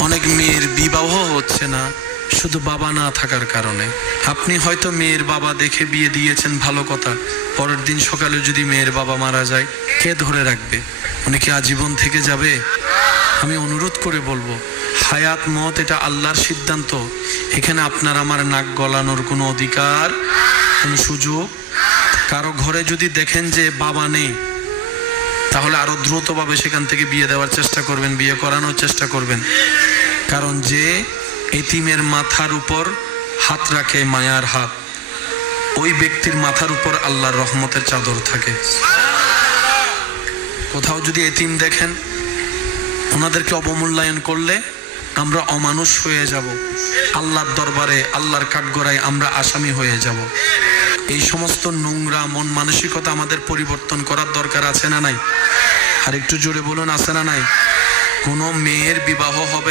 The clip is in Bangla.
অনেক মেয়ের বিবাহ হচ্ছে না শুধু বাবা না থাকার কারণে। আপনি হয়তো মেয়ের বাবা দেখে বিয়ে দিয়েছেন, ভালো কথা, পরের দিন সকালে যদি মেয়ের বাবা মারা যায়, কে ধরে রাখবে? উনি কি আজীবন থেকে যাবে? আমি অনুরোধ করে বলবো, হায়াত মত এটা আল্লাহর সিদ্ধান্ত। এখানে আপনার আমার নাক গলানোর কোনো অধিকার, কোনো সুযোগ। কারো ঘরে যদি দেখেন যে বাবা নেই, তাহলে আরো দ্রুতভাবে সেখান থেকে বিয়ে দেওয়ার চেষ্টা করবেন, বিয়ে করানোর চেষ্টা করবেন। কারণ যে এতিমের মাথার উপর হাত রাখে, মায়ার হাত, ওই ব্যক্তির মাথার উপর আল্লাহর রহমতের চাদর থাকে। কোথাও যদি এতিম দেখেন, ওনাদেরকে অবমূল্যায়ন করলে আমরা অমানুষ হয়ে যাব, আল্লাহর দরবারে, আল্লাহর কাঠগড়ায় আমরা আসামি হয়ে যাব। এই সমস্ত নোংরা মন মানসিকতা আমাদের পরিবর্তন করার দরকার আছে না নাই? আর একটু জোরে বলুন, আছে না নাই? কোনো মেয়ের বিবাহ হবে